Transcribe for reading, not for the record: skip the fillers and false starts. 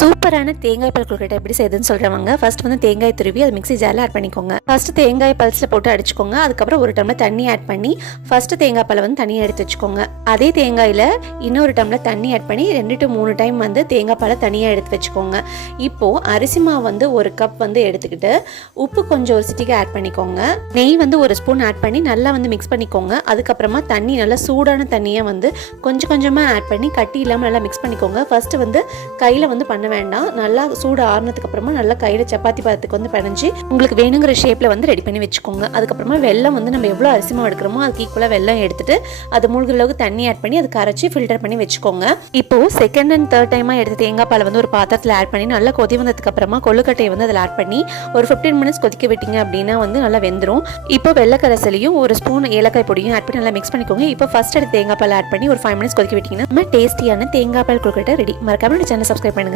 சூப்பரான தேங்காய் பால் கொழுக்கட்டை எப்படி செய்யுதுன்னு சொல்கிறவங்க ஃபர்ஸ்ட் வந்து தேங்காய் துருவி அது மிக்ஸி ஜாரில் ஆட் பண்ணிக்கோங்க. ஃபர்ஸ்ட் தேங்காய் பல்ஸில் போட்டு அடிச்சுக்கோங்க. அதுக்கப்புறம் ஒரு டம்ளர் தண்ணி ஆட் பண்ணி ஃபர்ஸ்ட் தேங்காய் பாலை வந்து தனியாக எடுத்து வச்சுக்கோங்க. அதே தேங்காயில் இன்னொரு டம்ளர் தண்ணி ஆட் பண்ணி 2 to 3 டைம் வந்து தேங்காய் பாலை தனியாக எடுத்து வச்சுக்கோங்க. இப்போது அரிசி மாவு வந்து 1 கப் வந்து எடுத்துக்கிட்டு உப்பு கொஞ்சம் ஒரு சிட்டிக்கு ஆட் பண்ணிக்கோங்க. நெய் வந்து 1 ஸ்பூன் ஆட் பண்ணி நல்லா வந்து மிக்ஸ் பண்ணிக்கோங்க. அதுக்கப்புறமா தண்ணி நல்லா சூடான தண்ணியை வந்து கொஞ்சம் கொஞ்சமாக ஆட் பண்ணி கட்டி இல்லாமல் நல்லா மிக்ஸ் பண்ணிக்கோங்க. ஃபர்ஸ்ட் வந்து கையில் வந்து பண்ண வேண்டாம். நல்லா சூடு ஆறுனதுக்கு அப்புறமா நல்லா கையில சப்பாத்தி பதத்துக்கு வந்து பிணைஞ்சு உங்களுக்கு வேணுங்கிற ஷேப்ல வந்து ரெடி பண்ணி வச்சுக்கோங்க. அதுக்கப்புறமா வெல்லம் வந்து நம்ம எவ்வளோ அரிசி மாவு எடுக்கிறோமோ அதுக்கு ஈக்குவலா வெல்லம் எடுத்துட்டு அது மூழ்கிற அளவுக்கு தண்ணி ஆட் பண்ணி அது கரைச்சி ஃபில்டர் பண்ணி வச்சுக்கோங்க. இப்போ செகண்ட் அண்ட் தேர்ட் டைமா எடுத்து தேங்காய் பாலை வந்து ஒரு பாத்திரத்தில் ஆட் பண்ணி நல்லா கொதி வந்ததுக்கு அப்புறமா கொழுக்கட்டையை வந்து அதில் ஆட் பண்ணி ஒரு 15 மினிட்ஸ் கொதிக்க விட்டீங்க அப்படின்னா வந்து நல்லா வெந்துடும். இப்போ வெள்ளக்கரசலையும் 1 ஸ்பூன் ஏலக்காய் பொடியும் ஆட் பண்ணி நல்லா மிக்ஸ் பண்ணிக்கோங்க. இப்போ ஃபர்ஸ்ட் எடுத்து தேங்காய் பால் ஆட் பண்ணி ஒரு 5 மினிட்ஸ் கொதிக்க விட்டீங்கன்னா நம்ம டேஸ்டியான தேங்காய் பால் கொழுக்கட்டை ரெடி. மறக்காம சேனல் சப்ஸ்கிரைப் பண்ணுங்க.